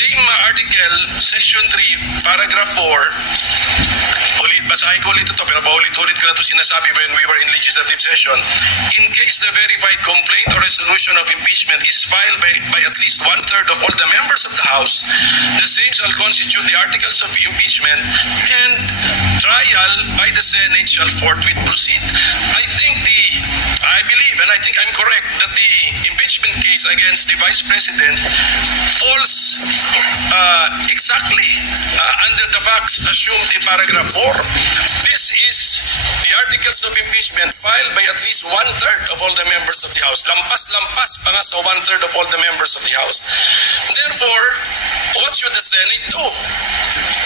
same article, section 3, paragraph 4, basahin ko ulit ito, pero paulit-ulit ko na ito sinasabi when we were in legislative session. In case the verified complaint or resolution of impeachment is filed by at least one-third of all the members of the House, the same shall constitute the articles of impeachment, and trial by the Senate shall forthwith proceed. I believe, and I think I'm correct, that the impeachment case against the Vice President falls exactly under the facts assumed in paragraph 4. This is the articles of impeachment filed by at least one-third of all the members of the House. Lampas-lampas pa nga sa one-third of all the members of the House. Therefore, what should the Senate do?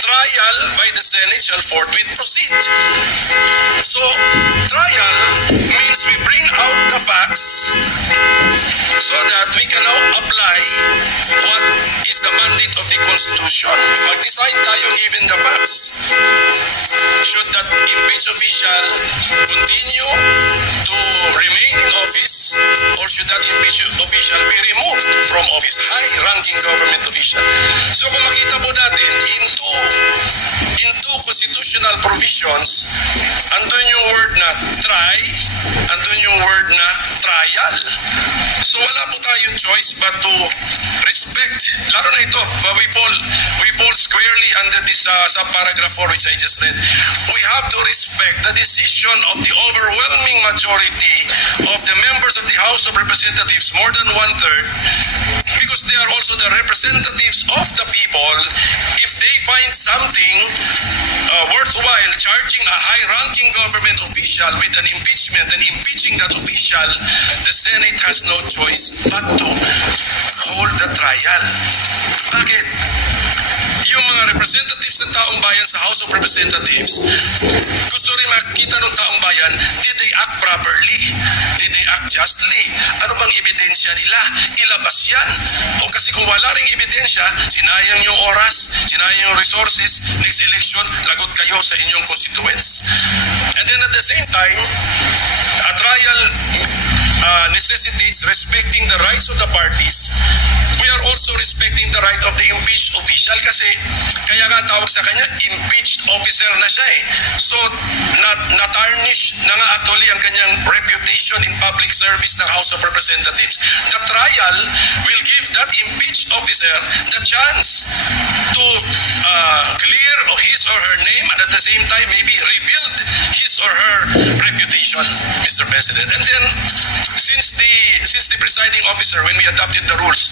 Trial by the Senate shall forthwith proceed. So, trial means we bring out the facts so that we can now apply what is the mandate of the Constitution. Mag-decide tayo given the facts. Should that impeached official continue to remain in office, or should that impeached official be removed from office? High-ranking government official. So kung makita po natin, in two constitutional provisions, andun yung word na try, andun yung word na trial. So wala po tayong choice but to respect, lalo na ito, we fall squarely under this subparagraph 4 which I just read. We have to respect the decision of the overwhelming majority of the members of the House of Representatives, more than one-third, because they are also the representatives of the people. If they find something worthwhile charging a high-ranking government official with an impeachment and impeaching that official, the Senate has no choice but to hold the trial. Bakit? Yung mga representatives ng taong bayan sa House of Representatives, gusto rin makita ng taong bayan, did they act properly? Did they act justly? Ano bang ebidensya nila? Ilabas yan. O kasi kung wala ring ebidensya, sinayang yung oras, sinayang yung resources, next election, lagot kayo sa inyong constituents. And then at the same time, a trial necessitates respecting the rights of the parties. We are also respecting the right of the impeached official kasi kaya nga tawag sa kanya, impeached officer na siya eh. So, na-tarnish na nga actually ang kanyang reputation in public service ng House of Representatives. The trial will give that impeached officer the chance to clear his or her name and at the same time maybe rebuild his or her reputation, Mr. President. And then, since the presiding officer, when we adopted the rules,